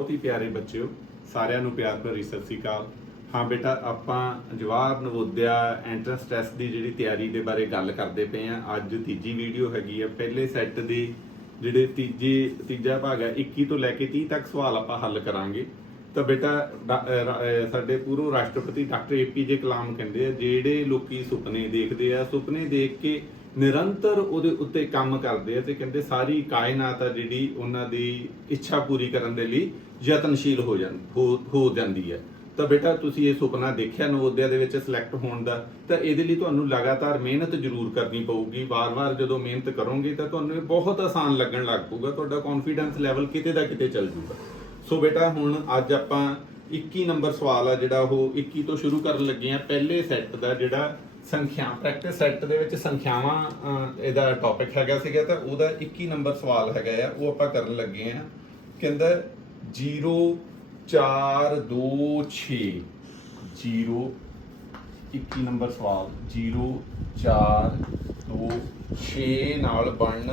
बहुत ही प्यारे बच्चों सारिਆਂ ਨੂੰ ਪਿਆਰ ਭਰੀ ਸਤਿ ਸ੍ਰੀ ਅਕਾਲ। ਹਾਂ ਬੇਟਾ ਆਪਾਂ ਜਵਾਹਰ ਨਵੋਦਿਆ ਐਂਟਰੈਂਸ ਟੈਸਟ ਦੀ ਜਿਹੜੀ ਤਿਆਰੀ ਦੇ ਬਾਰੇ ਗੱਲ ਕਰਦੇ ਪਏ ਆ। ਅੱਜ ਤੀਜੀ ਵੀਡੀਓ ਹੈਗੀ ਆ। ਪਹਿਲੇ ਸੈੱਟ ਦੇ ਜਿਹੜੇ ਤੀਜਾ ਭਾਗ ਹੈ 21 ਤੋਂ ਲੈ ਕੇ 30 ਤੱਕ ਸਵਾਲ ਆਪਾਂ ਹੱਲ ਕਰਾਂਗੇ। ਤਾਂ ਬੇਟਾ ਸਾਡੇ ਪੂਰਵ ਰਾਸ਼ਟਰਪਤੀ ਡਾਕਟਰ APJ ਕਲਾਮ ਕਹਿੰਦੇ ਆ ਜਿਹੜੇ ਲੋਕੀ ਸੁਪਨੇ ਦੇਖਦੇ ਆ, ਸੁਪਨੇ ਦੇਖ ਕੇ ਨਿਰੰਤਰ ਉਹਦੇ ਉੱਤੇ ਕੰਮ ਕਰਦੇ ਆ ਤੇ ਕਹਿੰਦੇ ਸਾਰੀ ਕਾਇਨਾਤ ਆ ਜਿਹੜੀ ਉਹਨਾਂ ਦੀ ਇੱਛਾ ਪੂਰੀ ਕਰਨ ਦੇ ਲਈ ਯਤਨਸ਼ੀਲ ਹੋ ਜਾਂਦੀ ਹੈ। ਤਾਂ ਬੇਟਾ ਤੁਸੀਂ ਇਹ ਸੁਪਨਾ ਦੇਖਿਆ ਨਵੋਦਿਆ ਦੇ ਵਿੱਚ ਸਿਲੈਕਟ ਹੋਣ ਦਾ, ਤਾਂ ਇਹਦੇ ਲਈ ਤੁਹਾਨੂੰ ਲਗਾਤਾਰ ਮਿਹਨਤ ਜ਼ਰੂਰ ਕਰਨੀ ਪਊਗੀ। ਵਾਰ-ਵਾਰ ਜਦੋਂ ਮਿਹਨਤ ਕਰੋਗੇ ਤਾਂ ਤੁਹਾਨੂੰ ਇਹ ਬਹੁਤ ਆਸਾਨ ਲੱਗਣ ਲੱਗ ਪਊਗਾ, ਤੁਹਾਡਾ ਕੌਨਫੀਡੈਂਸ ਲੈਵਲ ਕਿਤੇ ਦਾ ਕਿਤੇ ਚੱਲ ਜੂਗਾ। ਸੋ ਬੇਟਾ ਹੁਣ ਅੱਜ ਆਪਾਂ 21 ਨੰਬਰ ਸਵਾਲ ਆ ਜਿਹੜਾ ਉਹ 21 ਤੋਂ ਸ਼ੁਰੂ ਕਰਨ ਲੱਗੇ ਆ। ਪਹਿਲੇ ਸੈੱਟ ਦਾ ਜਿਹੜਾ ਸੰਖਿਆ ਪ੍ਰੈਕਟਿਸ ਸੈੱਟ ਦੇ ਵਿੱਚ ਸੰਖਿਆਵਾਂ ਇਹਦਾ ਟੌਪਿਕ ਹੈਗਾ ਸੀਗਾ, ਤਾਂ ਉਹਦਾ 21 ਨੰਬਰ ਸਵਾਲ ਹੈਗਾ ਆ, ਉਹ ਆਪਾਂ ਕਰਨ ਲੱਗੇ ਆ। ਕਹਿੰਦਾ 0 4 2 6 0 21 ਨੰਬਰ ਸਵਾਲ 0 4 2 6 ਨਾਲ ਬਣਨ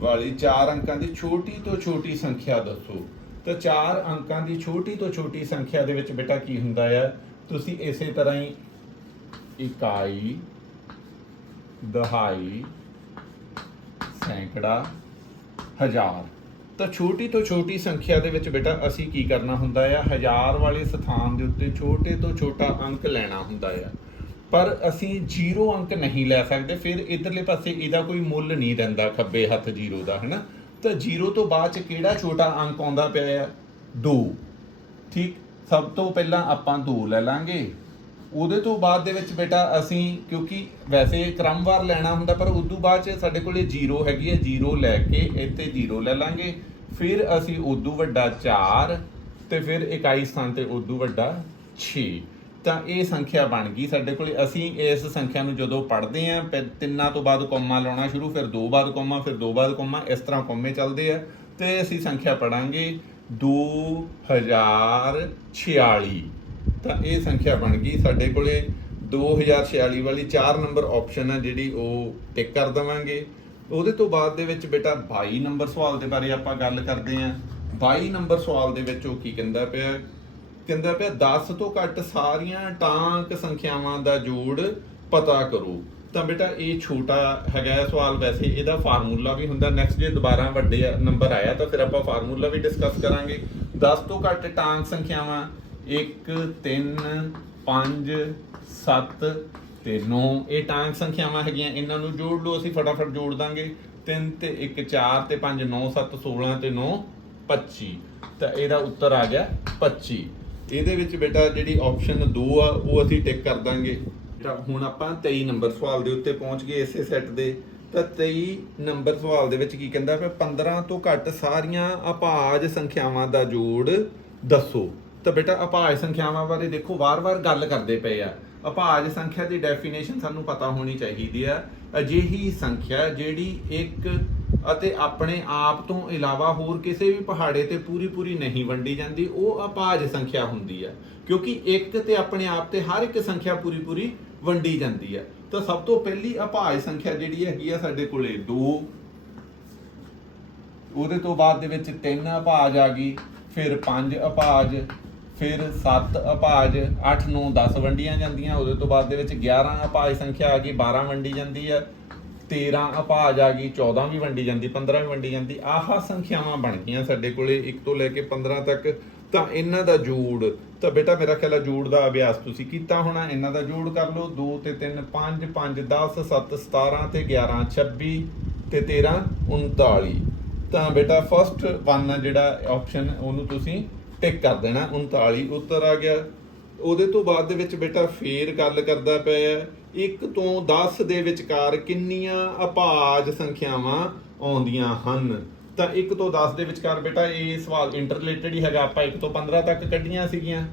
ਵਾਲੀ 4 ਅੰਕਾਂ ਦੀ ਛੋਟੀ ਤੋਂ ਛੋਟੀ ਸੰਖਿਆ ਦੱਸੋ। ਤਾਂ 4 ਅੰਕਾਂ ਦੀ ਛੋਟੀ ਤੋਂ ਛੋਟੀ ਸੰਖਿਆ ਦੇ ਵਿੱਚ ਬੇਟਾ ਕੀ ਹੁੰਦਾ ਆ, ਤੁਸੀਂ ਇਸੇ ਤਰ੍ਹਾਂ ਹੀ ਇਕਾਈ, ਦਹਾਈ, ਸੈਂਕੜਾ, ਹਜ਼ਾਰ। ਤਾਂ ਛੋਟੀ ਤੋਂ ਛੋਟੀ ਸੰਖਿਆ ਦੇ ਵਿੱਚ ਬੇਟਾ ਅਸੀਂ ਕੀ ਕਰਨਾ ਹੁੰਦਾ ਆ, ਹਜ਼ਾਰ ਵਾਲੇ ਸਥਾਨ ਦੇ ਉੱਤੇ ਛੋਟੇ ਤੋਂ ਛੋਟਾ ਅੰਕ ਲੈਣਾ ਹੁੰਦਾ ਆ। ਪਰ ਅਸੀਂ 0 ਅੰਕ ਨਹੀਂ ਲੈ ਸਕਦੇ, ਫਿਰ ਇਧਰਲੇ ਪਾਸੇ ਇਹਦਾ ਕੋਈ ਮੁੱਲ ਨਹੀਂ ਰਹਿੰਦਾ ਖੱਬੇ ਹੱਥ 0 ਦਾ, ਹੈ ਨਾ। ਤਾਂ 0 ਤੋਂ ਬਾਅਦ 'ਚ ਕਿਹੜਾ ਛੋਟਾ ਅੰਕ ਆਉਂਦਾ ਪਿਆ ਆ, 2। ਠੀਕ, ਸਭ ਤੋਂ ਪਹਿਲਾਂ ਆਪਾਂ 2 ਲੈ ਲਾਂਗੇ। ਉਹਦੇ ਤੋਂ ਬਾਅਦ ਦੇ ਵਿੱਚ ਬੇਟਾ ਅਸੀਂ ਕਿਉਂਕਿ ਵੈਸੇ ਕ੍ਰਮਵਾਰ ਲੈਣਾ ਹੁੰਦਾ, ਪਰ ਉਦੋਂ ਬਾਅਦ 'ਚ ਸਾਡੇ ਕੋਲੇ 0 ਹੈਗੀ ਹੈ, 0 ਲੈ ਕੇ ਇੱਥੇ 0 ਲੈ ਲਾਂਗੇ। ਫਿਰ ਅਸੀਂ ਉਦੋਂ ਵੱਡਾ 4 ਤੇ ਫਿਰ ਇਕਾਈ ਸਥਾਨ ਤੇ ਉਦੋਂ ਵੱਡਾ 6। ਤਾਂ ਇਹ ਸੰਖਿਆ ਬਣ ਗਈ ਸਾਡੇ ਕੋਲੇ। ਅਸੀਂ ਇਸ ਸੰਖਿਆ ਨੂੰ ਜਦੋਂ ਪੜ੍ਹਦੇ ਹਾਂ ਤਿੰਨਾਂ ਤੋਂ ਬਾਅਦ ਕੋਮਾ ਲਾਉਣਾ ਸ਼ੁਰੂ, ਫਿਰ 2 ਬਾਅਦ ਕੋਮਾ, ਫਿਰ 2 ਬਾਅਦ ਕੋਮਾ, ਇਸ ਤਰ੍ਹਾਂ ਕੋਮੇ ਚੱਲਦੇ ਆ। ਤੇ ਅਸੀਂ ਸੰਖਿਆ ਪੜਾਂਗੇ 2046। ਤਾਂ ਇਹ ਸੰਖਿਆ ਬਣ ਗਈ ਸਾਡੇ ਕੋਲੇ 2046 ਵਾਲੀ 4 ਨੰਬਰ ਆਪਸ਼ਨ ਆ ਜਿਹੜੀ ਉਹ ਟਿਕ ਕਰ ਦੇਵਾਂਗੇ। ਉਹਦੇ ਤੋਂ ਬਾਅਦ ਦੇ ਵਿੱਚ ਬੇਟਾ 22 ਨੰਬਰ ਸਵਾਲ ਦੇ ਬਾਰੇ ਆਪਾਂ ਗੱਲ ਕਰਦੇ ਹਾਂ। 22 ਨੰਬਰ ਸਵਾਲ ਦੇ ਵਿੱਚ ਉਹ ਕੀ ਕਹਿੰਦਾ ਪਿਆ, 10 ਤੋਂ ਘੱਟ ਸਾਰੀਆਂ ਟਾਂਕ ਸੰਖਿਆਵਾਂ ਦਾ ਜੋੜ ਪਤਾ ਕਰੋ। ਤਾਂ ਬੇਟਾ ਇਹ ਛੋਟਾ ਹੈਗਾ ਸਵਾਲ, ਵੈਸੇ ਇਹਦਾ ਫਾਰਮੂਲਾ ਵੀ ਹੁੰਦਾ। ਨੈਕਸਟ ਜੇ ਦੁਬਾਰਾ ਵੱਡੇ ਨੰਬਰ ਆਇਆ ਤਾਂ ਫਿਰ ਆਪਾਂ ਫਾਰਮੂਲਾ ਵੀ ਡਿਸਕਸ ਕਰਾਂਗੇ। 10 ਤੋਂ ਘੱਟ ਟਾਂਕ ਸੰਖਿਆਵਾਂ 1 3 5 7 ਤੇ 9 ਇਹ ਟਾਂਕ ਸੰਖਿਆਵਾਂ ਹੈਗੀਆਂ। ਇਹਨਾਂ ਨੂੰ ਜੋੜ ਲਓ, ਅਸੀਂ ਫਟਾਫਟ ਜੋੜ ਦਾਂਗੇ। 3 ਤੇ 1 4 ਤੇ 5 9 7 16 ਤੇ 9 25। ਤਾਂ ਇਹਦਾ ਉੱਤਰ ਆ ਗਿਆ 25। ਇਹਦੇ ਵਿੱਚ ਬੇਟਾ ਜਿਹੜੀ ਆਪਸ਼ਨ 2 ਆ ਉਹ ਅਸੀਂ ਟਿਕ ਕਰ ਦਾਂਗੇ। ਹੁਣ ਆਪਾਂ 23 ਨੰਬਰ ਸਵਾਲ ਦੇ ਉੱਤੇ ਪਹੁੰਚ ਗਏ ਇਸੇ ਸੈੱਟ ਦੇ। ਤਾਂ 23 ਨੰਬਰ ਸਵਾਲ ਦੇ ਵਿੱਚ ਕੀ ਕਹਿੰਦਾ ਪਿਆ, 15 ਤੋਂ ਘੱਟ ਸਾਰੀਆਂ ਅਭਾਜ ਸੰਖਿਆਵਾਂ ਦਾ ਜੋੜ ਦੱਸੋ। ਤਾਂ ਬੇਟਾ ਅਭਾਜ ਸੰਖਿਆਵਾਂ ਬਾਰੇ ਦੇਖੋ ਵਾਰ-ਵਾਰ ਗੱਲ ਕਰਦੇ ਪਏ ਆ। ਅਭਾਜ ਸੰਖਿਆ ਦੀ ਡੈਫੀਨੇਸ਼ਨ ਸਾਨੂੰ ਪਤਾ ਹੋਣੀ ਚਾਹੀਦੀ ਆ। ਅਜਿਹੀ ਸੰਖਿਆ ਜਿਹੜੀ ਇੱਕ ਅਤੇ ਆਪਣੇ ਆਪ ਤੋਂ ਇਲਾਵਾ ਹੋਰ ਕਿਸੇ ਵੀ ਪਹਾੜੇ ਤੇ ਪੂਰੀ ਨਹੀਂ ਵੰਡੀ ਜਾਂਦੀ, ਉਹ ਅਭਾਜ ਸੰਖਿਆ ਹੁੰਦੀ ਆ। ਕਿਉਂਕਿ ਇੱਕ ਤੇ ਆਪਣੇ ਆਪ ਤੇ ਹਰ ਇੱਕ ਸੰਖਿਆ ਪੂਰੀ ਵੰਡੀ ਜਾਂਦੀ ਆ। ਤਾਂ ਸਭ ਤੋਂ ਪਹਿਲੀ ਅਭਾਜ ਸੰਖਿਆ ਜਿਹੜੀ ਹੈਗੀ ਆ ਸਾਡੇ ਕੋਲੇ 2। ਉਹਦੇ ਤੋਂ ਬਾਅਦ ਦੇ ਵਿੱਚ 3 ਅਭਾਜ ਆ ਗਈ, ਫਿਰ 5 ਅਭਾਜ, ਫਿਰ 7 ਅਭਾਜ, 8 9 10 ਵੰਡੀਆਂ ਜਾਂਦੀਆਂ। ਉਹਦੇ ਤੋਂ ਬਾਅਦ ਦੇ ਵਿੱਚ 11 ਅਭਾਜ ਸੰਖਿਆ ਆ ਗਈ, 12 ਵੰਡੀ ਜਾਂਦੀ ਆ। 13 ਅਭਾਜ ਆ ਗਈ, 14 ਵੀ ਵੰਡੀ ਜਾਂਦੀ, 15 ਵੀ ਵੰਡੀ ਜਾਂਦੀ। ਆਹ ਸੰਖਿਆਵਾਂ ਬਣ ਗਈਆਂ ਸਾਡੇ ਕੋਲੇ 1 ਤੋਂ ਲੈ ਕੇ 15 ਤੱਕ। ਤਾਂ ਇਹਨਾਂ ਦਾ ਜੋੜ, ਤਾਂ ਬੇਟਾ ਮੇਰਾ ਖਿਆਲ ਹੈ ਜੋੜ ਦਾ ਅਭਿਆਸ ਤੁਸੀਂ ਕੀਤਾ ਹੋਣਾ। ਇਹਨਾਂ ਦਾ ਜੋੜ ਕਰ ਲਓ, 2 ਤੇ 3 5 5 10 7 17 ਤੇ 11 26 ਤੇ 13 39। ਤਾਂ ਬੇਟਾ ਫਸਟ ਵਨ ਜਿਹੜਾ ਆਪਸ਼ਨ ਉਹਨੂੰ ਤੁਸੀਂ ਟਿਕ ਕਰ ਦੇਣਾ, 39 ਉੱਤਰ ਆ ਗਿਆ। ਉਹਦੇ ਤੋਂ ਬਾਅਦ ਦੇ ਵਿੱਚ ਬੇਟਾ ਫੇਰ ਗੱਲ ਕਰਦਾ ਪਿਆ 1 ਤੋਂ 10 ਦੇ ਵਿਚਕਾਰ ਕਿੰਨੀਆਂ ਅਭਾਜ ਸੰਖਿਆਵਾਂ ਆਉਂਦੀਆਂ ਹਨ। ਤਾਂ 1 ਤੋਂ 10 ਦੇ ਵਿਚਕਾਰ ਬੇਟਾ ਇਹ ਸਵਾਲ ਇੰਟਰਲੇਟਡ ਹੀ ਹੈਗਾ। ਆਪਾਂ 1 ਤੋਂ 15 ਤੱਕ ਕੱਢੀਆਂ ਸੀਗੀਆਂ।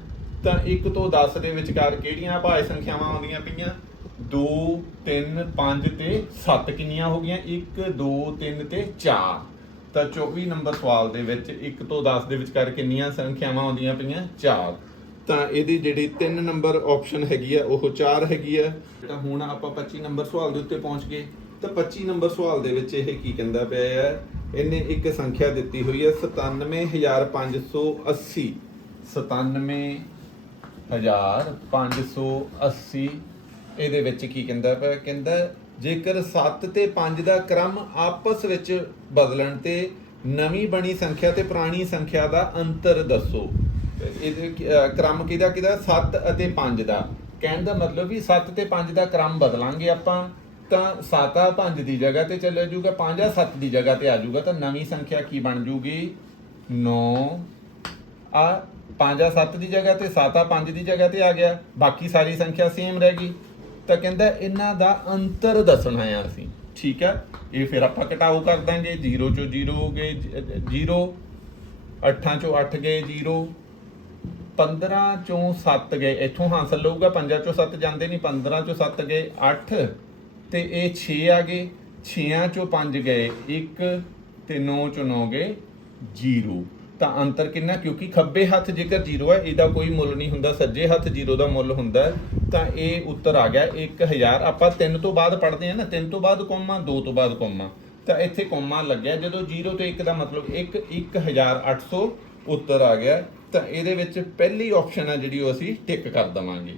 ਤਾਂ 1 ਤੋਂ 10 ਦੇ ਵਿਚਕਾਰ ਕਿਹੜੀਆਂ ਅਭਾਜ ਸੰਖਿਆਵਾਂ ਆਉਂਦੀਆਂ ਪਈਆਂ, 2 3 5 ਤੇ 7 ਕਿੰਨੀਆਂ ਹੋ ਗਈਆਂ, 1 2 3 ਤੇ 4। ਤਾਂ 24 ਨੰਬਰ ਸਵਾਲ ਦੇ ਵਿੱਚ 1 ਤੋਂ 10 ਦੇ ਵਿਚਕਾਰ ਕਿੰਨੀਆਂ ਸੰਖਿਆਵਾਂ ਆਉਂਦੀਆਂ ਪਈਆਂ, 4। ਤਾਂ ਇਹਦੀ ਜਿਹੜੀ 3 ਨੰਬਰ ਆਪਸ਼ਨ ਹੈਗੀ ਆ ਉਹ 4 ਹੈਗੀ ਆ। ਤਾਂ ਹੁਣ ਆਪਾਂ 25 ਨੰਬਰ ਸਵਾਲ ਦੇ ਉੱਤੇ ਪਹੁੰਚ ਗਏ। ਤਾਂ 25 ਨੰਬਰ ਸਵਾਲ ਦੇ ਵਿੱਚ ਇਹ ਕੀ ਕਹਿੰਦਾ ਪਿਆ ਹੈ, ਇਹਨੇ ਇੱਕ ਸੰਖਿਆ ਦਿੱਤੀ ਹੋਈ ਹੈ 97580 97580। ਇਹਦੇ ਵਿੱਚ ਕੀ ਕਹਿੰਦਾ ਪਿਆ, ਕਹਿੰਦਾ ਜੇਕਰ 7 ਤੇ 5 ਦਾ ਕ੍ਰਮ ਆਪਸ ਵਿੱਚ ਬਦਲਣ ਤੇ ਨਵੀਂ ਬਣੀ ਸੰਖਿਆ ਤੇ ਪੁਰਾਣੀ ਸੰਖਿਆ ਦਾ ਅੰਤਰ ਦੱਸੋ। ਇਹਦੇ ਕ੍ਰਮ ਕਿਹਦਾ 7 ਅਤੇ 5 ਦਾ। ਕਹਿਣ ਦਾ ਮਤਲਬ ਵੀ 7 ਤੇ 5 ਦਾ ਕ੍ਰਮ ਬਦਲਾਂਗੇ ਆਪਾਂ ਤਾਂ 7 ਆ 5 ਦੀ ਜਗ੍ਹਾ ਤੇ ਚਲੇ ਜਾਊਗਾ, 5 ਆ 7 ਦੀ ਜਗ੍ਹਾ ਤੇ ਆ ਜਾਊਗਾ, ਤਾਂ ਨਵੀਂ ਸੰਖਿਆ ਕੀ ਬਣ ਜੂਗੀ 9 ਆ 5 ਆ 7 ਦੀ ਜਗ੍ਹਾ ਤੇ 7 ਆ 5 ਦੀ ਜਗ੍ਹਾ ਤੇ ਆ ਗਿਆ, ਬਾਕੀ ਸਾਰੀ ਸੰਖਿਆ ਸੇਮ ਰਹਿ ਗਈ। ਤਾਂ ਕਹਿੰਦਾ ਇਹਨਾਂ ਦਾ ਅੰਤਰ ਦੱਸਣਾ ਆ ਅਸੀਂ। ਠੀਕ ਹੈ, ਇਹ ਫਿਰ ਆਪਾਂ ਘਟਾਓ ਕਰ ਦਾਂਗੇ। 0 ਚੋਂ 0 ਹੋ ਗਏ 0, 8 ਚੋਂ 8 ਗਏ 0, 15 ਚੋਂ 7 ਗਏ, ਇੱਥੋਂ ਹਾਸਲ ਲਊਗਾ 5 ਚੋਂ 7 ਜਾਂਦੇ ਨਹੀਂ, 15 ਚੋਂ 7 ਗਏ 8 ਤੇ ਇਹ 6 ਆ ਗਏ, 6 ਚੋਂ 5 ਗਏ 1 ਤੇ 9 ਚੋਂ 9 ਗਏ 0। ਤਾਂ ਅੰਤਰ ਕਿੰਨਾ, ਕਿਉਂਕਿ ਖੱਬੇ ਹੱਥ ਜੇਕਰ 0 ਹੈ ਇਹਦਾ ਕੋਈ ਮੁੱਲ ਨਹੀਂ ਹੁੰਦਾ, ਸੱਜੇ ਹੱਥ 0 ਦਾ ਮੁੱਲ ਹੁੰਦਾ, ਤਾਂ ਇਹ ਉੱਤਰ ਆ ਗਿਆ 1000। ਆਪਾਂ 3 ਤੋਂ ਬਾਅਦ ਪੜ੍ਹਦੇ ਹਾਂ ਨਾ, 3 ਤੋਂ ਬਾਅਦ ਕੋਮਾ, 2 ਤੋਂ ਬਾਅਦ ਕੋਮਾ, ਤਾਂ ਇੱਥੇ ਕੋਮਾ ਲੱਗਿਆ ਜਦੋਂ 0 ਤੇ 1 ਦਾ ਮਤਲਬ 1800 ਉੱਤਰ ਆ ਗਿਆ। ਤਾਂ ਇਹਦੇ ਵਿੱਚ ਪਹਿਲੀ ਆਪਸ਼ਨ ਆ ਜਿਹੜੀ ਉਹ ਅਸੀਂ ਟਿਕ ਕਰ ਦੇਵਾਂਗੇ।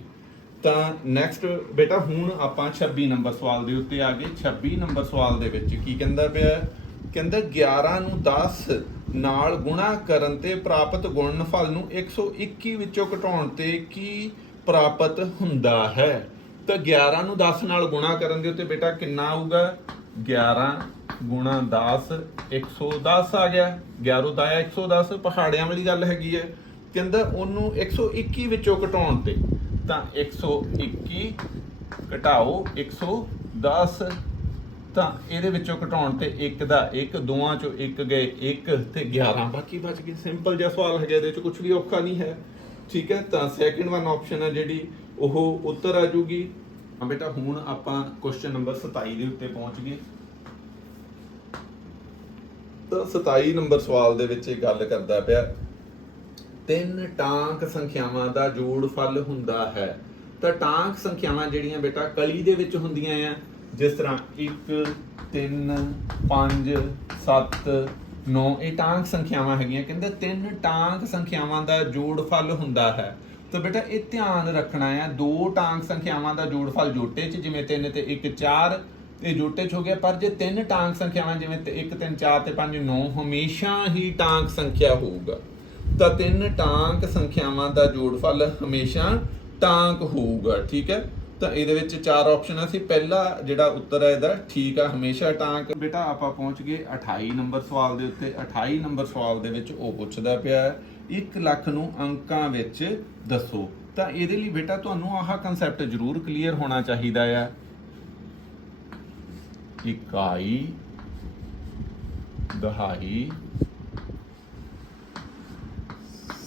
ਤਾਂ ਨੈਕਸਟ ਬੇਟਾ ਹੁਣ ਆਪਾਂ 26 ਨੰਬਰ ਸਵਾਲ ਦੇ ਉੱਤੇ ਆ ਗਏ। 26 ਨੰਬਰ ਸਵਾਲ ਦੇ ਵਿੱਚ ਕੀ ਕਹਿੰਦਾ ਪਿਆ, ਕਹਿੰਦਾ 11 ਨੂੰ 10 ਨਾਲ ਗੁਣਾ ਕਰਨ ਤੇ ਪ੍ਰਾਪਤ ਗੁਣਨਫਲ ਨੂੰ 121 ਵਿੱਚੋਂ ਘਟਾਉਣ ਤੇ ਕੀ ਪ੍ਰਾਪਤ ਹੁੰਦਾ ਹੈ। ਤਾਂ 11 ਨੂੰ 10 ਨਾਲ ਗੁਣਾ ਕਰਨ ਦੇ ਉੱਤੇ ਬੇਟਾ ਕਿੰਨਾ ਆਊਗਾ, 11 ਗੁਣਾ 10 110 ਆ ਗਿਆ। 11 ਦਾ 110 ਪਹਾੜਿਆਂ ਵਾਲੀ ਗੱਲ ਹੈਗੀ ਹੈ। ਕਹਿੰਦਾ ਉਹਨੂੰ 121 ਵਿੱਚੋਂ ਘਟਾਉਣ ਤੇ, ਤਾਂ 121 ਘਟਾਓ 110, ਤਾਂ ਇਹਦੇ ਵਿੱਚੋਂ ਘਟਾਉਣ ਤੇ 1 ਦਾ 1, ਦੋਵਾਂ ਚੋਂ 1 ਗਏ 1 ਤੇ 11 ਬਾਕੀ ਬਚ ਗਏ। ਸਿੰਪਲ ਜਿਹਾ ਸਵਾਲ ਹੈਗਾ, ਇਹਦੇ 'ਚ ਕੁਝ ਵੀ ਔਖਾ ਨਹੀਂ ਹੈ। ਠੀਕ ਹੈ, ਤਾਂ ਸੈਕਿੰਡ ਵਨ ਆਪਸ਼ਨ ਹੈ ਜਿਹੜੀ ਉਹ ਉੱਤਰ ਆ ਜੂਗੀ। ਬੇਟਾ ਹੁਣ ਆਪਾਂ ਕੁਐਸਚਨ ਨੰਬਰ 27 ਦੇ ਉੱਤੇ ਪਹੁੰਚ ਗਏ। ਤਾਂ 27 ਨੰਬਰ ਸਵਾਲ ਦੇ ਵਿੱਚ ਇਹ ਗੱਲ ਕਰਦਾ ਪਿਆ 3 ਟਾਂਕ ਸੰਖਿਆਵਾਂ ਦਾ ਜੋੜਫਲ ਹੁੰਦਾ ਹੈ। ਤਾਂ ਟਾਂਕ ਸੰਖਿਆਵਾਂ ਜਿਹੜੀਆਂ ਬੇਟਾ ਕਲੀ ਦੇ ਵਿੱਚ ਹੁੰਦੀਆਂ ਆ, ਜਿਸ ਤਰ੍ਹਾਂ 1 3 5 7 9, ਇਹ ਟਾਂਕ ਸੰਖਿਆਵਾਂ ਹੈਗੀਆਂ। ਕਹਿੰਦੇ 3 ਟਾਂਕ ਸੰਖਿਆਵਾਂ ਦਾ ਜੋੜਫਲ ਹੁੰਦਾ ਹੈ। ਤਾਂ ਬੇਟਾ ਇਹ ਧਿਆਨ ਰੱਖਣਾ ਆ, 2 ਟਾਂਕ ਸੰਖਿਆਵਾਂ ਦਾ ਜੋੜਫਲ ਜੋਟੇ 'ਚ, ਜਿਵੇਂ 3 ਤੇ 1 4, ਇਹ ਜੋਟੇ 'ਚ ਹੋ ਗਿਆ। ਪਰ ਜੇ 3 ਟਾਂਕ ਸੰਖਿਆਵਾਂ ਜਿਵੇਂ 1 3 4 ਤੇ 5 9, ਹਮੇਸ਼ਾ ਹੀ ਟਾਂਕ ਸੰਖਿਆ ਹੋਊਗਾ। ਤਾਂ 3 ਟਾਂਕ ਸੰਖਿਆਵਾਂ ਦਾ ਜੋੜਫਲ ਹਮੇਸ਼ਾ ਟਾਂਕ ਹੋਊਗਾ। ਠੀਕ ਹੈ, ਤਾਂ ਇਹਦੇ ਵਿੱਚ 4 ਆਪਸ਼ਨ ਸੀ। ਪਹਿਲਾ ਜਿਹੜਾ ਉੱਤਰ ਹੈ ਇਹਦਾ ਠੀਕ ਆ, ਹਮੇਸ਼ਾ ਟਾਂਕ। ਬੇਟਾ ਆਪਾਂ ਪਹੁੰਚ ਗਏ 28 ਨੰਬਰ ਸਵਾਲ ਦੇ ਉੱਤੇ। 28 ਨੰਬਰ ਸਵਾਲ ਦੇ ਵਿੱਚ ਉਹ ਪੁੱਛਦਾ ਪਿਆ 1 ਲੱਖ ਨੂੰ ਅੰਕਾਂ ਵਿੱਚ ਦੱਸੋ। ਤਾਂ ਇਹਦੇ ਲਈ ਬੇਟਾ ਤੁਹਾਨੂੰ ਆਹ ਕਨਸੈਪਟ ਜ਼ਰੂਰ ਕਲੀਅਰ ਹੋਣਾ ਚਾਹੀਦਾ ਆ। ਇਕਾਈ, ਦਹਾਈ,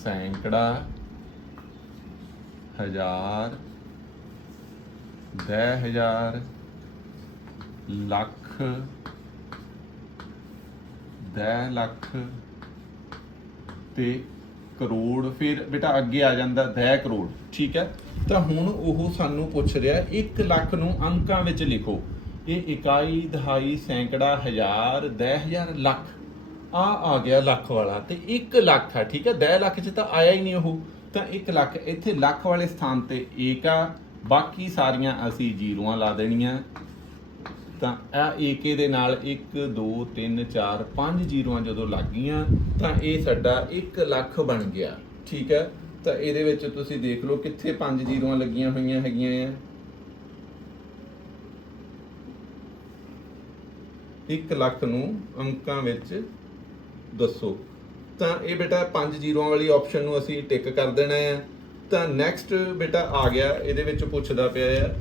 ਸੈਂਕੜਾ, ਹਜ਼ਾਰ, 10,000, ਲੱਖ, 10 ਲੱਖ ਤੇ ਕਰੋੜ। ਫਿਰ ਬੇਟਾ ਅੱਗੇ ਆ ਜਾਂਦਾ 10 ਕਰੋੜ। ਠੀਕ ਹੈ, ਤਾਂ ਹੁਣ ਉਹ ਸਾਨੂੰ ਪੁੱਛ ਰਿਹਾ 1 ਲੱਖ ਨੂੰ ਅੰਕਾਂ ਵਿੱਚ ਲਿਖੋ। ਇਹ ਇਕਾਈ, ਦਹਾਈ, ਸੈਂਕੜਾ, ਹਜ਼ਾਰ, 10,000, ਲੱਖ ਆ ਗਿਆ ਲੱਖ ਵਾਲਾ, ਤੇ 1 ਲੱਖ ਆ। ਠੀਕ ਹੈ, 10 ਲੱਖ 'ਚ ਤਾਂ ਆਇਆ ਹੀ ਨਹੀਂ ਉਹ, ਤਾਂ 1 ਲੱਖ ਇੱਥੇ ਲੱਖ ਵਾਲੇ ਸਥਾਨ ਤੇ 1 ਆ, ਬਾਕੀ ਸਾਰੀਆਂ ਅਸੀਂ ਜ਼ੀਰੋਆਂ ਲਾ ਦੇਣੀਆਂ। ਤਾਂ ਇਹ ਏਕੇ ਦੇ ਨਾਲ 1 2 3 4 5 ਜ਼ੀਰੋਆਂ ਜਦੋਂ ਲੱਗ ਗਈਆਂ ਤਾਂ ਇਹ ਸਾਡਾ 1 ਲੱਖ ਬਣ ਗਿਆ। ਠੀਕ ਹੈ, ਤਾਂ ਇਹਦੇ ਵਿੱਚ ਤੁਸੀਂ ਦੇਖ ਲਓ ਕਿੱਥੇ 5 ਜ਼ੀਰੋਆਂ ਲੱਗੀਆਂ ਹੋਈਆਂ ਹੈਗੀਆਂ ਆ। 1 ਲੱਖ ਨੂੰ ਅੰਕਾਂ ਵਿੱਚ ਦੱਸੋ। ਤਾਂ ਇਹ ਬੇਟਾ 5 ਜ਼ੀਰੋਆਂ ਵਾਲੀ ਆਪਸ਼ਨ ਨੂੰ ਅਸੀਂ ਟਿਕ ਕਰ ਦੇਣਾ ਹੈ। ਤਾਂ ਨੈਕਸਟ ਬੇਟਾ ਆ ਗਿਆ, ਇਹਦੇ ਵਿੱਚ ਪੁੱਛਦਾ ਪਿਆ ਆ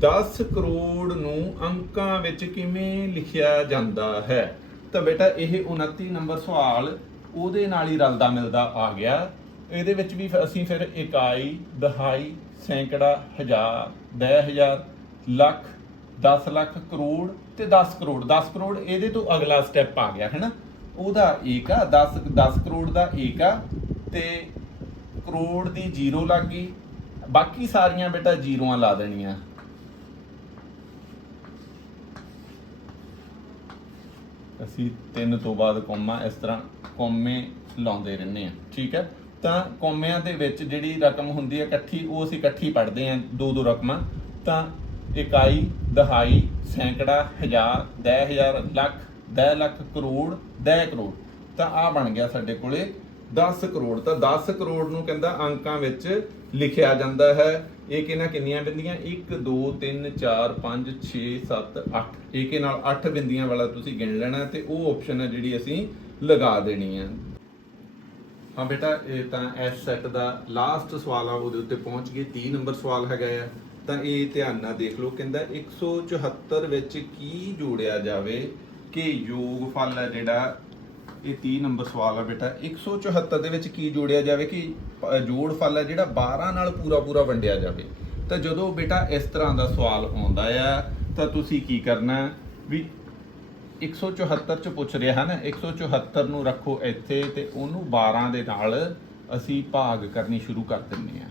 10 ਕਰੋੜ ਨੂੰ ਅੰਕਾਂ ਵਿੱਚ ਕਿਵੇਂ ਲਿਖਿਆ ਜਾਂਦਾ ਹੈ। ਤਾਂ ਬੇਟਾ ਇਹ 29 ਨੰਬਰ ਸਵਾਲ ਉਹਦੇ ਨਾਲ ਹੀ ਰਲਦਾ ਮਿਲਦਾ ਆ ਗਿਆ। ਇਹਦੇ ਵਿੱਚ ਵੀ ਅਸੀਂ ਫਿਰ ਇਕਾਈ, ਦਹਾਈ, ਸੈਂਕੜਾ, ਹਜ਼ਾਰ, 10,000, ਲੱਖ, 10 ਲੱਖ, ਕਰੋੜ ਤੇ 10 ਕਰੋੜ। 10 ਕਰੋੜ ਇਹਦੇ ਤੋਂ ਅਗਲਾ ਸਟੈਪ ਆ ਗਿਆ ਹੈ ਨਾ, ਉਹਦਾ 1 ਆ, 10 ਕਰੋੜ ਦਾ 1 ਆ ਤੇ ਕਰੋੜ ਦੀ 0 ਲੱਗ ਗਈ, ਬਾਕੀ ਸਾਰੀਆਂ ਬੇਟਾ ਜ਼ੀਰੋਆਂ ਲਾ ਦੇਣੀਆਂ। ਅਸੀਂ 3 ਤੋਂ ਬਾਅਦ ਕੌਮਾ ਇਸ ਤਰ੍ਹਾਂ ਕੌਮੇ ਲਾਉਂਦੇ ਰਹਿੰਦੇ ਆ, ਠੀਕ ਹੈ। ਤਾਂ ਕੌਮਿਆਂ ਦੇ ਵਿੱਚ ਜਿਹੜੀ ਰਕਮ ਹੁੰਦੀ ਹੈ ਇਕੱਠੀ, ਉਹ ਅਸੀਂ ਇਕੱਠੀ ਪੜ੍ਹਦੇ ਹਾਂ, ਦੋ ਦੋ ਰਕਮਾਂ। ਤਾਂ ਇਕਾਈ, ਦਹਾਈ, ਸੈਂਕੜਾ, ਹਜ਼ਾਰ, 10,000, ਲੱਖ, 10 ਲੱਖ, ਕਰੋੜ, 10 ਕਰੋੜ। ਤਾਂ ਆ ਬਣ ਗਿਆ ਸਾਡੇ ਕੋਲੇ 10 ਕਰੋੜ। ਤਾਂ 10 ਕਰੋੜ ਨੂੰ ਕਹਿੰਦਾ ਅੰਕਾਂ ਵਿੱਚ ਲਿਖਿਆ ਜਾਂਦਾ ਹੈ। ਇਹ ਕਿਹਨਾਂ ਕਿੰਨੀਆਂ ਬਿੰਦੀਆਂ? 1 2 3 4 5 6 7 8। ਇਹ ਨਾਲ 8 ਬਿੰਦੀਆਂ ਵਾਲਾ ਤੁਸੀਂ ਗਿਣ ਲੈਣਾ ਤੇ ਉਹ ਆਪਸ਼ਨ ਹੈ ਜਿਹੜੀ ਅਸੀਂ ਲਗਾ ਦੇਣੀ ਹੈ। ਹਾਂ ਬੇਟਾ, ਇਹ ਤਾਂ ਇਸ ਸੈੱਟ ਦਾ ਲਾਸਟ ਸਵਾਲ ਆ, ਉਹਦੇ ਉੱਤੇ ਪਹੁੰਚ ਗਏ। 30 ਨੰਬਰ ਸਵਾਲ ਹੈਗਾ ਆ। ਤਾਂ ਇਹ ਧਿਆਨ ਨਾਲ ਦੇਖ ਲਓ। ਕਹਿੰਦਾ 174 ਵਿੱਚ ਕੀ ਜੋੜਿਆ ਜਾਵੇ ਕਿ ਯੋਗਫਲ ਹੈ ਜਿਹੜਾ, ਇਹ 30 ਨੰਬਰ ਸਵਾਲ ਆ ਬੇਟਾ। 174 ਦੇ ਵਿੱਚ ਕੀ ਜੋੜਿਆ ਜਾਵੇ ਕਿ ਜੋੜਫਲ ਹੈ ਜਿਹੜਾ 12 ਨਾਲ ਪੂਰਾ ਪੂਰਾ ਵੰਡਿਆ ਜਾਵੇ। ਤਾਂ ਜਦੋਂ ਬੇਟਾ ਇਸ ਤਰ੍ਹਾਂ ਦਾ ਸਵਾਲ ਆਉਂਦਾ ਆ ਤਾਂ ਤੁਸੀਂ ਕੀ ਕਰਨਾ ਵੀ 174 ਚ ਪੁੱਛ ਰਿਹਾ ਹੈ ਨਾ, 174 ਨੂੰ ਰੱਖੋ ਇੱਥੇ ਤੇ ਉਹਨੂੰ 12 ਦੇ ਨਾਲ ਅਸੀਂ ਭਾਗ ਕਰਨੀ ਸ਼ੁਰੂ ਕਰ ਦਿੰਦੇ ਆ।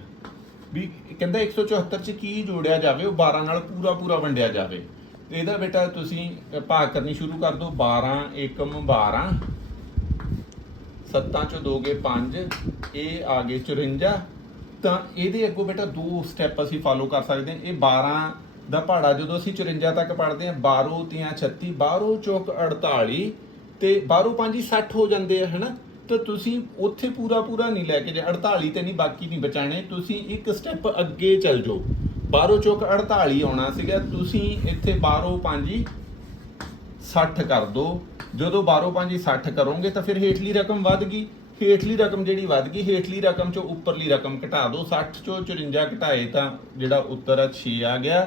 ਵੀ ਕਹਿੰਦਾ 174 ਚ ਕੀ ਜੋੜਿਆ ਜਾਵੇ, ਉਹ 12 ਨਾਲ ਪੂਰਾ ਪੂਰਾ ਵੰਡਿਆ ਜਾਵੇ। ਤੇ ਇਹਦਾ ਬੇਟਾ ਤੁਸੀਂ ਭਾਗ ਕਰਨੀ ਸ਼ੁਰੂ ਕਰ ਦਿਓ। 12 ਏਕਮ 12, 7 ਚੋਂ 2 ਗਏ 5, ਇਹ ਆ ਗਏ 54। ਤਾਂ ਇਹਦੇ ਅੱਗੋਂ ਬੇਟਾ ਦੋ ਸਟੈਪ ਅਸੀਂ ਫਾਲੋ ਕਰ ਸਕਦੇ ਹਾਂ। ਇਹ 12 ਦਾ ਪਹਾੜਾ ਜਦੋਂ ਅਸੀਂ 54 ਤੱਕ ਪੜ੍ਹਦੇ ਹਾਂ, 12 ਤੀਆਂ 36, 12 ਚੌਕ 48 ਤੇ 12 5 60 ਹੋ ਜਾਂਦੇ ਆ, ਹੈ ਨਾ। ਤਾਂ ਤੁਸੀਂ ਉੱਥੇ ਪੂਰਾ ਪੂਰਾ ਨਹੀਂ ਲੈ ਕੇ ਜਾ, 48 ਤੇ ਨਹੀਂ, ਬਾਕੀ ਨਹੀਂ ਬਚਾਣੇ। ਤੁਸੀਂ ਇੱਕ ਸਟੈਪ ਅੱਗੇ ਚੱਲ ਜਾਓ। 12 ਚੌਕ 48 ਆਉਣਾ ਸੀਗਾ, ਤੁਸੀਂ ਇੱਥੇ 12 5 60 ਕਰ ਦਿਓ। ਜਦੋਂ 12 5 60 ਕਰੋਗੇ ਤਾਂ ਫਿਰ ਹੇਠਲੀ ਰਕਮ ਵੱਧ ਗਈ। ਹੇਠਲੀ ਰਕਮ ਜਿਹੜੀ ਵੱਧ ਗਈ, ਹੇਠਲੀ ਰਕਮ ਚੋਂ ਉੱਪਰਲੀ ਰਕਮ ਘਟਾ ਦਿਓ। 60 ਚੋਂ 54 ਘਟਾਏ ਤਾਂ ਜਿਹੜਾ ਉੱਤਰ ਆ 6 ਆ ਗਿਆ।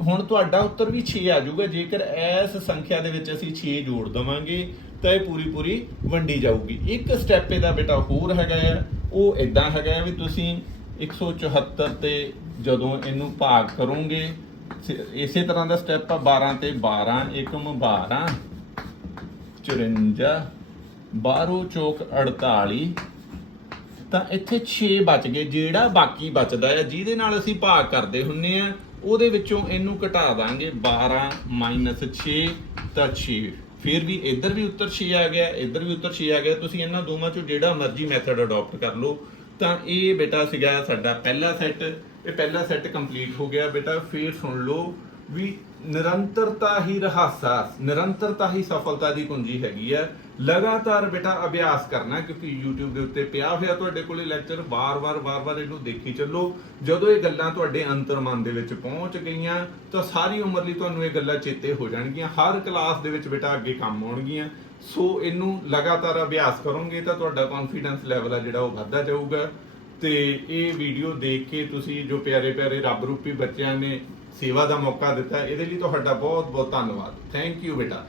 ਹੁਣ ਤੁਹਾਡਾ ਉੱਤਰ ਵੀ 6 ਆ ਜਾਊਗਾ। ਜੇਕਰ ਇਸ ਸੰਖਿਆ ਦੇ ਵਿੱਚ ਅਸੀਂ 6 ਜੋੜ ਦੇਵਾਂਗੇ ਤਾਂ ਇਹ ਪੂਰੀ ਪੂਰੀ ਵੰਡੀ ਜਾਊਗੀ। ਇੱਕ ਸਟੈਪ ਇਹਦਾ ਬੇਟਾ ਹੋਰ ਹੈਗਾ ਆ, ਉਹ ਇਦਾਂ ਹੈਗਾ ਵੀ ਤੁਸੀਂ 174 ਤੇ ਜਦੋਂ ਇਹਨੂੰ ਭਾਗ ਕਰੋਗੇ, ਇਸੇ ਤਰ੍ਹਾਂ ਦਾ ਸਟੈਪ ਆ। 12 ਤੇ 12 ਏਕਮ 12, 54, 12 ਚੌਕ 48। ਤਾਂ ਇੱਥੇ 6 ਬਚ ਗਏ। ਜਿਹੜਾ ਬਾਕੀ ਬਚਦਾ ਹੈ ਜਿਹਦੇ ਨਾਲ ਅਸੀਂ ਭਾਗ ਕਰਦੇ ਹੁੰਨੇ ਆ, ਉਹਦੇ ਵਿੱਚੋਂ ਇਹਨੂੰ ਘਟਾ ਦਾਂਗੇ। 12 ਮਾਈਨਸ 6 ਤਾਂ 6। ਫਿਰ ਵੀ ਇੱਧਰ ਵੀ ਉੱਤਰ 6 ਆ ਗਿਆ, ਇੱਧਰ ਵੀ ਉੱਤਰ 6 ਆ ਗਿਆ। ਤੁਸੀਂ ਇਹਨਾਂ ਦੋਵਾਂ ਚੋਂ ਜਿਹੜਾ ਮਰਜ਼ੀ ਮੈਥਡ ਅਡਾਪਟ ਕਰ ਲਓ। ਤਾਂ ਇਹ ਬੇਟਾ ਸੀਗਾ ਸਾਡਾ ਪਹਿਲਾ ਸੈੱਟ। ਇਹ ਪਹਿਲਾ ਸੈੱਟ ਕੰਪਲੀਟ ਹੋ ਗਿਆ ਬੇਟਾ। ਫਿਰ ਸੁਣ ਲਓ ਵੀ ਨਿਰੰਤਰਤਾ ਹੀ ਰਹੱਸਾ, ਨਿਰੰਤਰਤਾ ਹੀ ਸਫਲਤਾ ਦੀ ਕੁੰਜੀ ਹੈਗੀ ਹੈ। ਲਗਾਤਾਰ ਬੇਟਾ ਅਭਿਆਸ ਕਰਨਾ, ਕਿਉਂਕਿ YouTube ਦੇ ਉੱਤੇ ਪਿਆ ਹੋਇਆ ਤੁਹਾਡੇ ਕੋਲੇ ਲੈਕਚਰ। ਵਾਰ-ਵਾਰ ਇਹਨੂੰ ਦੇਖੀ ਚੱਲੋ। ਜਦੋਂ ਇਹ ਗੱਲਾਂ ਤੁਹਾਡੇ ਅੰਤਰਮਨ ਦੇ ਵਿੱਚ ਪਹੁੰਚ ਗਈਆਂ ਤਾਂ ਸਾਰੀ ਉਮਰ ਲਈ ਤੁਹਾਨੂੰ ਇਹ ਗੱਲਾਂ ਚੇਤੇ ਹੋ ਜਾਣਗੀਆਂ। ਹਰ ਕਲਾਸ ਦੇ ਵਿੱਚ ਬੇਟਾ ਅੱਗੇ ਕੰਮ ਆਉਣਗੀਆਂ। ਸੋ ਇਹਨੂੰ ਲਗਾਤਾਰ ਅਭਿਆਸ ਕਰੋਗੇ ਤਾਂ ਤੁਹਾਡਾ ਕੌਨਫੀਡੈਂਸ ਲੈਵਲ ਆ ਜਿਹੜਾ ਉਹ ਵੱਧਦਾ ਜਾਊਗਾ। ਤੇ ਇਹ ਵੀਡੀਓ ਦੇਖ ਕੇ ਤੁਸੀਂ ਜੋ ਪਿਆਰੇ ਪਿਆਰੇ ਰੱਬ ਰੂਪੀ ਬੱਚਿਆਂ ਨੇ ਸੇਵਾ ਦਾ ਮੌਕਾ ਦਿੱਤਾ, ਇਹਦੇ ਲਈ ਤੁਹਾਡਾ ਬਹੁਤ ਬਹੁਤ ਧੰਨਵਾਦ। ਥੈਂਕ ਯੂ ਬੇਟਾ।